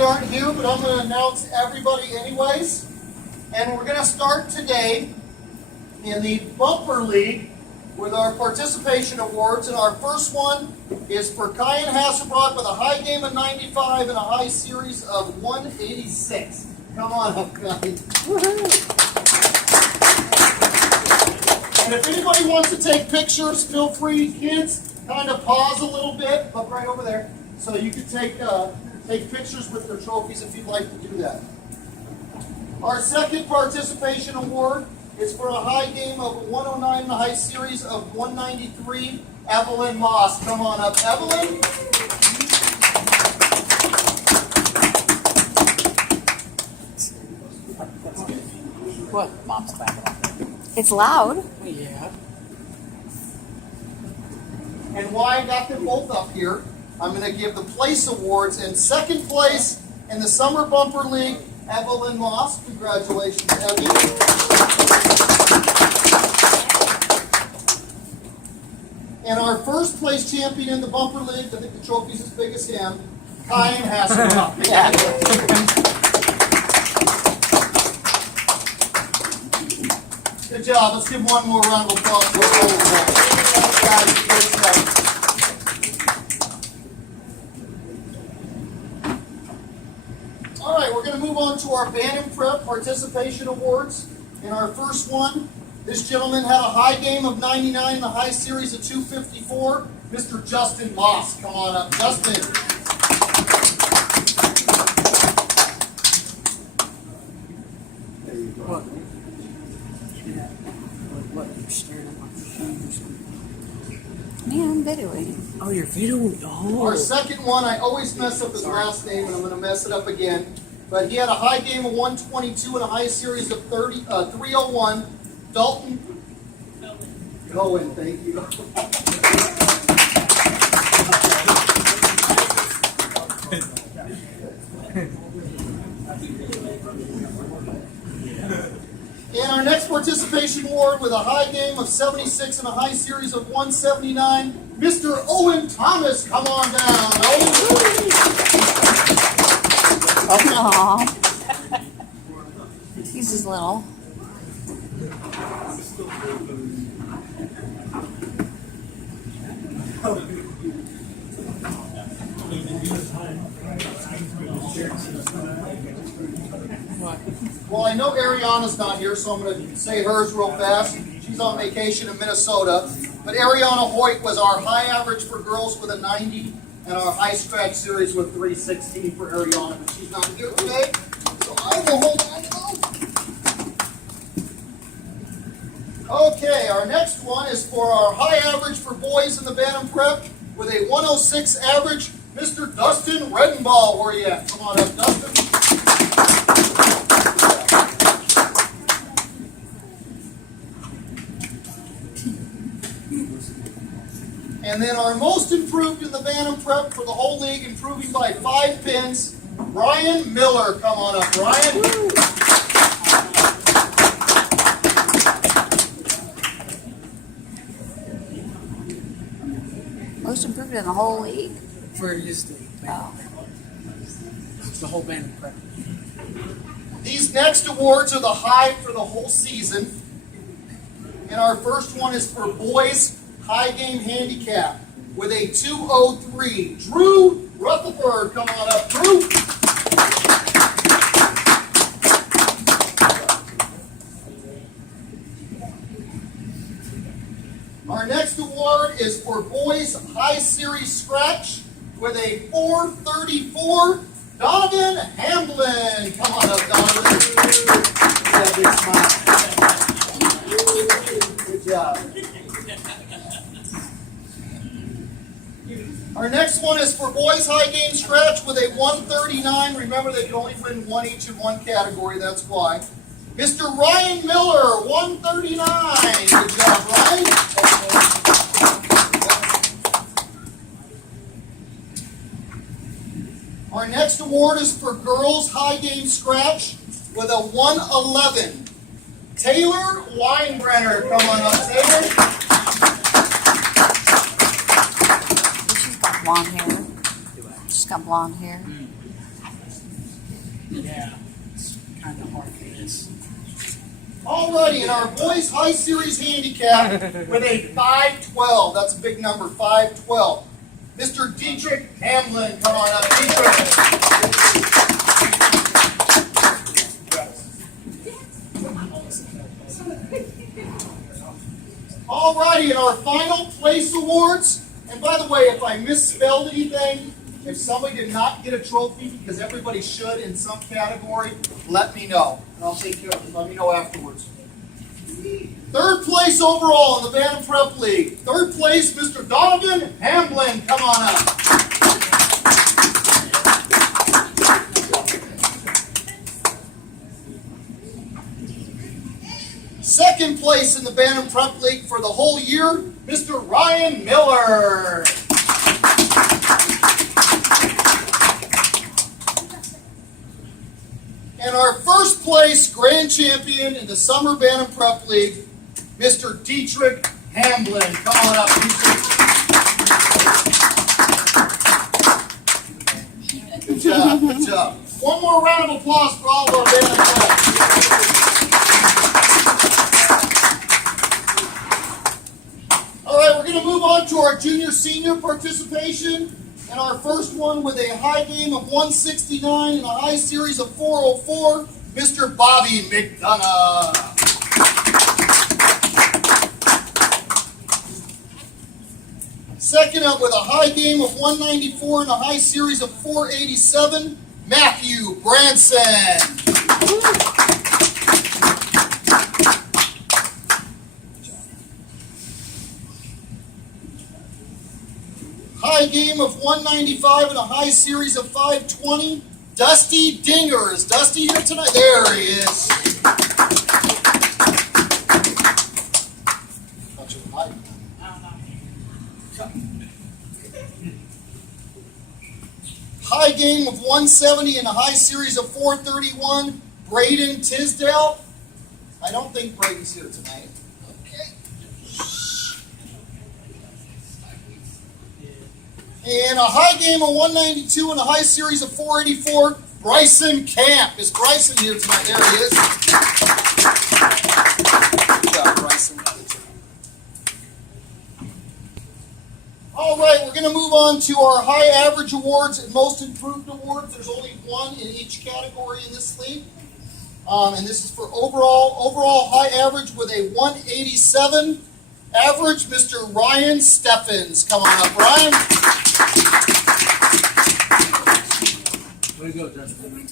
aren't here, but I'm going to announce everybody anyways. And we're going to start today in the Bumper League with our participation awards. And our first one is for Kyan Hasselbrock with a high game of 95 and a high series of 186. Come on up, Kyan. And if anybody wants to take pictures, feel free, kids, kind of pause a little bit, look right over there, so you can take pictures with their trophies if you'd like to do that. Our second participation award is for a high game of 109 and a high series of 193, Evelyn Moss. Come on up, Evelyn. What? Mom's clapping. It's loud. Yeah. And why I got them both up here, I'm going to give the place awards. In second place in the Summer Bumper League, Evelyn Moss. Congratulations, Evie. And our first place champion in the Bumper League, I think the trophy's as big as him, Kyan Hasselbrock. Yeah. Good job. Let's give one more round of applause for All right, we're going to move on to our Band and Prep Participation Awards. In our first one, this gentleman had a high game of 99 and a high series of 254. Mr. Justin Moss. Come on up, Justin. What? What? You're staring at my shoes. Man, I'm videoing. Oh, you're videoing. Oh. Our second one, I always mess up his last name, and I'm going to mess it up again. But he had a high game of 122 and a high series of 301. Dalton Cohen, thank you. And our next participation award with a high game of 76 and a high series of 179, Mr. Owen Thomas. Come on down, Owen. Aww. He's just little. Well, I know Ariana's not here, so I'm going to say hers real fast. She's on vacation in Minnesota. But Ariana Hoyt was our high average for girls with a 90 and our high scratch series with 316 for Ariana. But she's not here today, so I will hold on to those. Okay, our next one is for our high average for boys in the Band and Prep with a 106 average, Mr. Dustin Redenbaugh. Where are you at? Come on up, Dustin. And then our most improved in the Band and Prep for the whole league, improving by 5 pins, Brian Miller. Come on up, Brian. Most improved in the whole league? For just the Oh. the whole band and prep. These next awards are the high for the whole season. And our first one is for boys high game handicap with a 203. Drew Rutherford, come on up, Drew. Our next award is for boys high series scratch with a 434. Donovan Hamblin, come on up, Donovan. Yeah, big smile. Good job. Our next one is for boys high game scratch with a 139. Remember, they can only win one each in one category, that's why. Mr. Ryan Miller, 139. Good job, Ryan. Our next award is for girls high game scratch with a 111. Taylor Weinbrenner, come on up, Taylor. She's got blonde hair. She's got blonde hair. Yeah, it's kind of hard for this. Alrighty, in our boys high series handicap with a 512. That's a big number, 512. Mr. Dietrich Hamlin, come on up, Dietrich. Alrighty, in our final place awards, and by the way, if I misspelled anything, if somebody did not get a trophy, because everybody should in some category, let me know, and I'll take care of it. Let me know afterwards. Third place overall in the Bantam Prep League. Third place, Mr. Donovan Hamlin. Come on up. Second place in the Bantam Prep League for the whole year, Mr. Ryan Miller. And our first place grand champion in the Summer Bantam Prep League, Mr. Dietrich Hamlin. Come on up, Dietrich. Good job, good job. One more round of applause for all of our Bantam Prep. All right, we're going to move on to our junior-senior participation. And our first one with a high game of 169 and a high series of 404, Mr. Bobby McDonough. Second up with a high game of 194 and a high series of 487, Matthew Branson. High game of 195 and a high series of 520, Dusty Dinger. Is Dusty here tonight? There he is. High game of 170 and a high series of 431, Braden Tisdale. I don't think Braden's here tonight. Okay. And a high game of 192 and a high series of 484, Bryson Camp. Is Bryson here tonight? There he is. Good job, Bryson. All right, we're going to move on to our high average awards and most improved awards. There's only one in each category in this league. And this is for overall high average with a 187 average, Mr. Ryan Steffens. Come on up, Ryan. Way to go, Justin.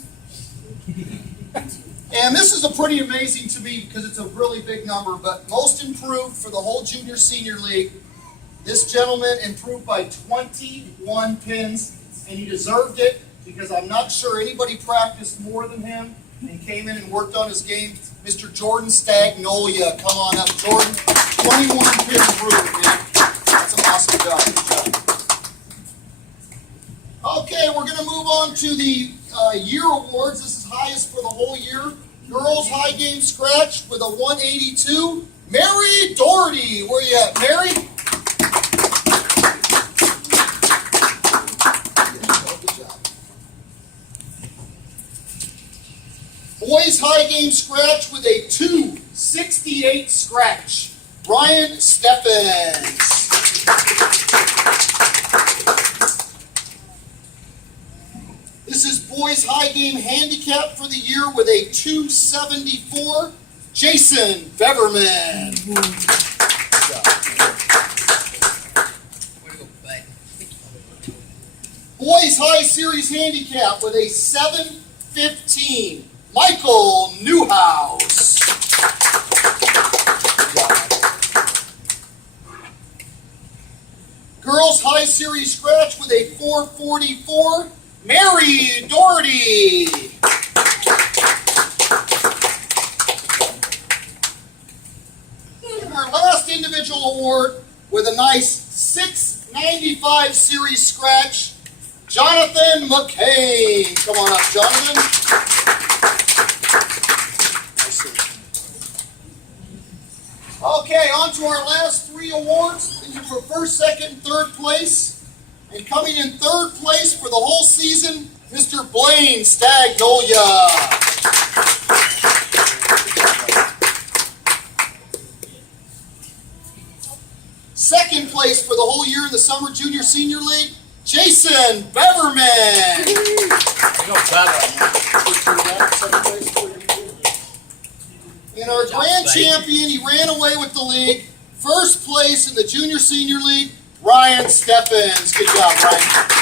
And this is a pretty amazing to me because it's a really big number, but most improved for the whole junior senior league. This gentleman improved by 21 pins, and he deserved it because I'm not sure anybody practiced more than him and came in and worked on his game. Mr. Jordan Stagnolia, come on up, Jordan. 21 pin improved, man. That's an awesome job. Good job. Okay, we're going to move on to the year awards. This is highest for the whole year. Girls high game scratch with a 182. Mary Doherty, where you at, Mary? Good job. Boys high game scratch with a 268 scratch. Ryan Steffens. This is boys high game handicap for the year with a 274. Jason Beverman. Boys high series handicap with a 715. Michael Newhouse. Girls high series scratch with a 444. Mary Doherty. And our last individual award with a nice 695 series scratch, Jonathan McCain. Come on up, Jonathan. Okay, on to our last three awards. These are for first, second, third place. And coming in third place for the whole season, Mr. Blaine Stagnolia. Second place for the whole year in the Summer Junior Senior League, Jason Beverman. And our grand champion, he ran away with the league. First place in the Junior Senior League, Ryan Steffens. Good job, Ryan.